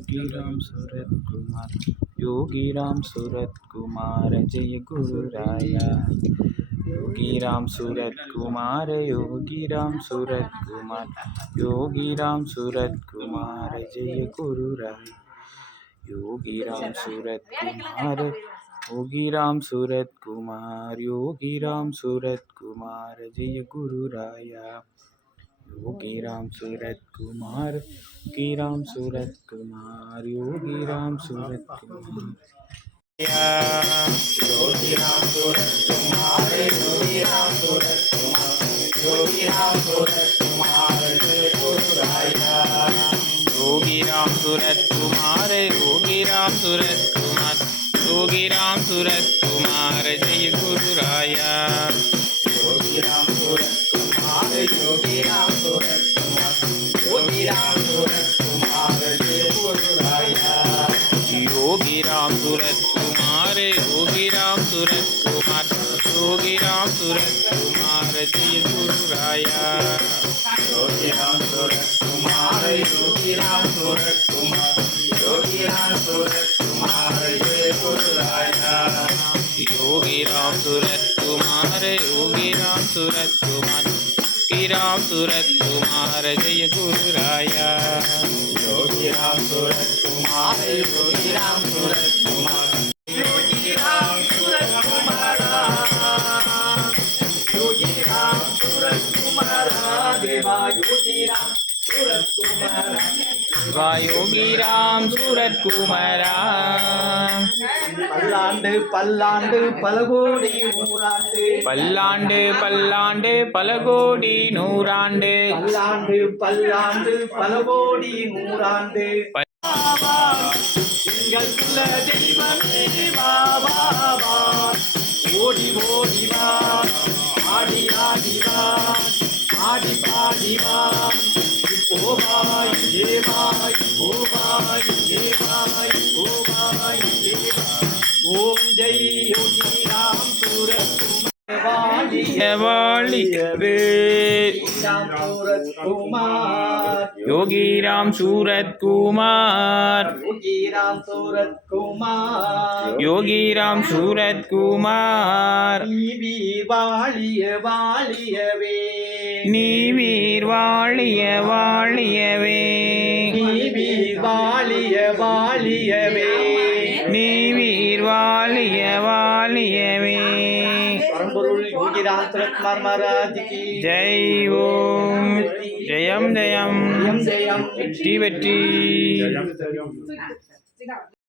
योगीराम सूरत कुमार योगीराम सूरत कुमार जय गुरु राया। योगीराम सूरत कुमार योगीराम सूरत कुमार योगीराम सूरत कुमार जय गुरु राया। योगीराम सूरत कुमार योगीराम सूरत कुमार योगीराम सूरत कुमार जय गुरु राया। योगीराम सूरत कुमार योगीराम सूरत कुमार योगीराम सूरत कुमार योगीराम सूरत कुमार योगीराम सूरत कुमार योगीराम सूरत कुमार जय गुरु राया। योगीराम सूरत कुमार योगीराम सूरत कुमार योगीराम सूरत कुमार जय गुरु राया। योगीराम सूरत कुमार योगीराम सूरत कुमार योगीराम सूरत कुमार जय गुरु राया। योगीराम सूरत कुमार योगीराम सूरत कुमार योगीराम सूरत कुमार जय गुरु राया। योगीराम सूरत कुमार योगीराम सूरत कुमार योगीराम सूरत कुमार जय गुरु राया। योगीराम सूरत कुमार योगीराम सूरत कुमार योगीराम सूरत कुमार जय गुरु राया। योगीराम सूरत कुमार योगीराम सूरत कुमार योगीराम सूरत कुमार योगीराम सूरत कुमार देवा योगीराम सूरत कुमार देवा योगीराम सूरत कुमार பல்லாண்டு பல்லாண்டு பல கோடி நூறாண்டு பல்லாண்டு பல்லாண்டு பல கோடி நூறாண்டு பல்லாண்டு பல்லாண்டு பல கோடி நூறாண்டு எங்கள் குல தெய்வமே பாபா ஓடி ஓடி வா ஆடி ஆடி வா ஆடி பாடி வா ஓவாய் ஏவாய் ஓவாய் ஏவாய் ஓவாய் ஏவாய் ஓம் ஜெய் யோகிராம் सूरत वालियवे योगीराम सूरत कुमार योगीराम सूरत कुमार योगीराम सूरत कुमार नीवीर वालिय वालियवे नीवीर वालिय वालियवे नीवीर वालिय वालियवे नीवीर वालिय वालियवे योगीराम सूरत कुमार महाराज की जय। ओम जयम जयम जयम जयम वेट्टी वेट्टी।